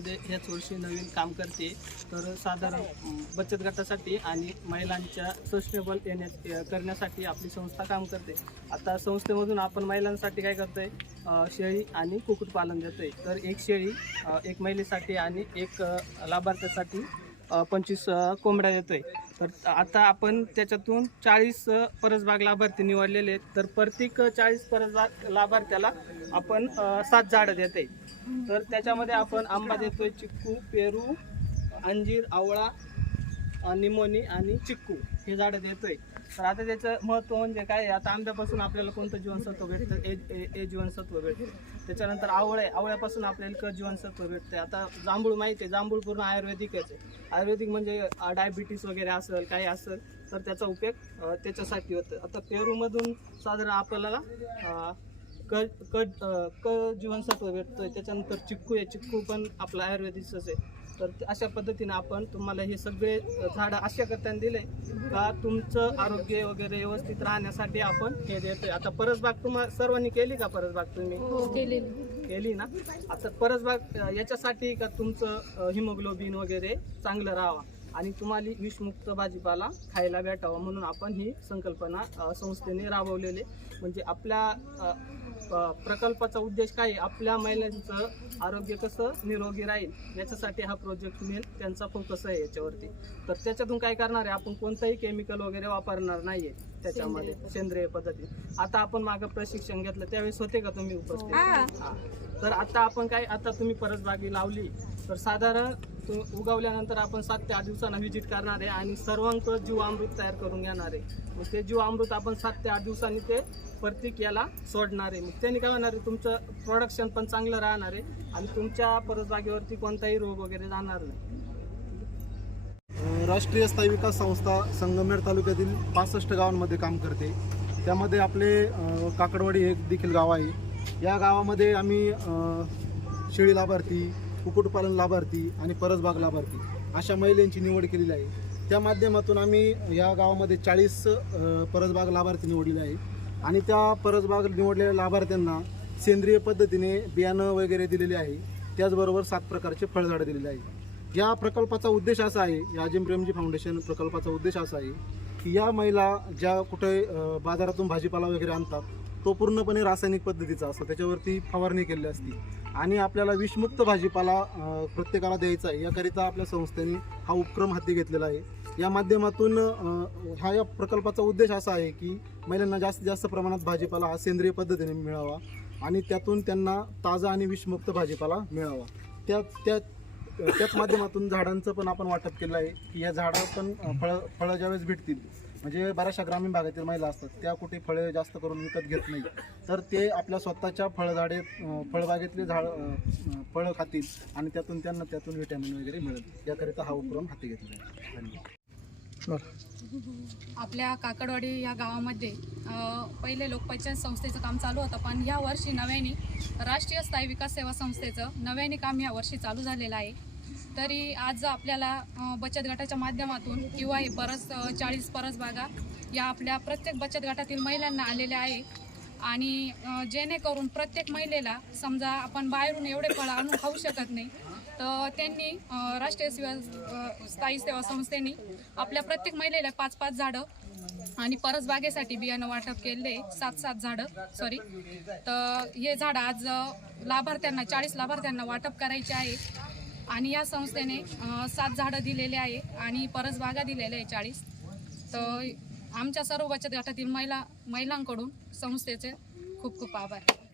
मध्ये ह्याच वर्षी नवीन काम करते. तर साधारण बचत गटासाठी आणि महिलांच्या सस्टेनेबल येण्या करण्यासाठी आपली संस्था काम करते. आता संस्थेमधून आपण महिलांसाठी काय करतोय शेळी आणि कुक्कुटपालन देतोय. तर एक शेळी एक महिलेसाठी आणि एक लाभार्थ्यासाठी पंचवीस कोंबड्या देतोय. तर आता आपण त्याच्यातून चाळीस परसबाग लाभार्थी निवडलेले आहेत. तर प्रत्येक चाळीस परसबाग लाभार्थ्याला आपण सात झाडं देते तर त्याच्यामध्ये आपण आंबा देतोय चिक्कू पेरू अंजीर आवळा निमोनी आणि चिक्कू हे झाडं देतोय. तर आता त्याचं महत्त्व म्हणजे काय? आता आंब्यापासून आपल्याला कोणतं जीवनसत्व भेटतं? ए ए- ए जीवनसत्व भेटते. त्याच्यानंतर आवळे आवळ्यापासून आपल्याला क जीवनसत्व भेटते आता जांभूळ माहिती आहे जांभूळ पूर्ण आयुर्वेदिकच आहे. आयुर्वेदिक म्हणजे डायबिटीस वगैरे असेल काही असेल तर त्याचा उपयोग त्याच्यासाठी होतं. आता पेरूमधून साधारण आपल्याला क क क जीवनसत्व भेटतोय त्याच्यानंतर चिक्कू आहे. चिक्कू पण आपलं आयुर्वेदिकच आहे. तर अशा पद्धतीने आपण तुम्हाला हे सगळे झाडं अशा करताना दिले का तुमचं आरोग्य वगैरे व्यवस्थित राहण्यासाठी आपण हे देतोय. आता परसबाग तुम्हा सर्वांनी केली का परसबाग तुम्ही? केली. ना? आता परसबाग याच्यासाठी का तुमचं हिमोग्लोबिन वगैरे चांगलं राहावं? आणि तुम्हाला विषमुक्त भाजीपाला खायला भेटावा म्हणून आपण ही संकल्पना संस्थेने राबवलेली म्हणजे आपल्या प्रकल्पाचा उद्देश काय आहे? आपल्या महिलांचं आरोग्य कसं निरोगी राहील याच्यासाठी हा प्रोजेक्ट मेन त्यांचा फोकस आहे याच्यावरती. तर त्याच्यातून काय करणार आहे? आपण कोणतंही केमिकल वगैरे वापरणार नाहीये त्याच्यामध्ये सेंद्रिय. पद्धती. आता आपण मागं प्रशिक्षण घेतलं त्यावेळेस होते का तुम्ही उपस्थित? हा. तर आता आपण काय आता तुम्ही परसबागी लावली तर साधारण तु- उगवल्यानंतर आपण सात ते आठ दिवसांना व्हिजिट करणार आहे आणि सर्वांक जीवामृत तयार करून घेणार आहे. मग ते जीवामृत आपण सात ते आठ दिवसांनी ते प्रत्येक याला सोडणार आहे. मग त्याने काय होणार आहे तुमचं प्रोडक्शन पण चांगलं राहणार आहे आणि तुमच्या परसबागेवरती कोणताही रोग वगैरे जाणार नाही. राष्ट्रीय स्थायी विकास संस्था संगमेर तालुक्यातील पासष्ट गावांमध्ये काम करते. त्यामध्ये आपले काकडवाडी हे देखील गाव आहे. या गावामध्ये आम्ही शेळी लाभार्थी कुक्कुटपालन लाभार्थी आणि परसबाग लाभार्थी अशा महिलांची निवड केलेली आहे. त्या माध्यमातून आम्ही या गावामध्ये चाळीस परसबाग लाभार्थी निवडलेले आहे. आणि त्या परसबाग निवडलेल्या लाभार्थ्यांना सेंद्रिय पद्धतीने बियाणं वगैरे दिलेले आहे. त्याचबरोबर सात प्रकारचे फळझाडं दिलेले आहे. या प्रकल्पाचा उद्देश असा आहे या अजिम प्रेमजी फाउंडेशन प्रकल्पाचा उद्देश असा आहे की या महिला ज्या कुठे बाजारातून भाजीपाला वगैरे आणतात तो पूर्णपणे रासायनिक पद्धतीचा असतो. त्याच्यावरती फवारणी केलेली असते. आणि आपल्याला विषमुक्त भाजीपाला प्रत्येकाला द्यायचा आहे. याकरिता आपल्या संस्थेने हा उपक्रम हाती घेतलेला आहे. या माध्यमातून हा या प्रकल्पाचा उद्देश असा आहे की महिलांना जास्तीत जास्त प्रमाणात भाजीपाला हा सेंद्रिय पद्धतीने मिळावा आणि त्यातून त्यांना ताजा आणि विषमुक्त भाजीपाला मिळावा. त्या त्या त्याच माध्यमातून झाडांचं पण आपण वाटप केलं आहे की या झाडं पण फळं फळं ज्यावेळेस भेटतील म्हणजे बऱ्याचशा ग्रामीण भागातील महिला असतात त्या कुठे फळे जास्त करून विकत घेत नाही. तर ते आपल्या स्वतःच्या फळझाडे फळबागेतले झाड फळं खातील आणि त्यातून त्यांना त्यातून व्हिटॅमिन वगैरे मिळेल. याकरिता हा उपक्रम हाती घेतला आहे. धन्यवाद. आपल्या काकडवाडी या गावामध्ये पहिले लोकपंचायत संस्थेचं काम चालू होतं पण या वर्षी नव्याने राष्ट्रीय स्थायी विकास सेवा संस्थेचं नव्याने काम या वर्षी चालू झालेलं आहे. तरी आज आपल्याला बचत गटाच्या माध्यमातून किंवा हे परस चाळीस परस बागा या आपल्या प्रत्येक बचत गटातील महिलांना आलेल्या आहे आणि जेणेकरून प्रत्येक महिलेला समजा आपण बाहेरून एवढे फळं आणून खाऊ शकत नाही तर त्यांनी राष्ट्रीय सेवा स्थायी सेवा संस्थेने आपल्या प्रत्येक महिलेला पाच पाच झाडं आणि परसबागेसाठी बियाणं वाटप केले सात सात झाडं सॉरी तर हे झाडं आज लाभार्थ्यांना चाळीस लाभार्थ्यांना वाटप करायचे आहे. आणि या संस्थेने सात झाडं दिलेले आहे आणि परसबागा दिलेल्या आहे चाळीस. तर आमच्या सर्व बचत गटातील महिला महिलांकडून संस्थेचे खूप खूप आभार.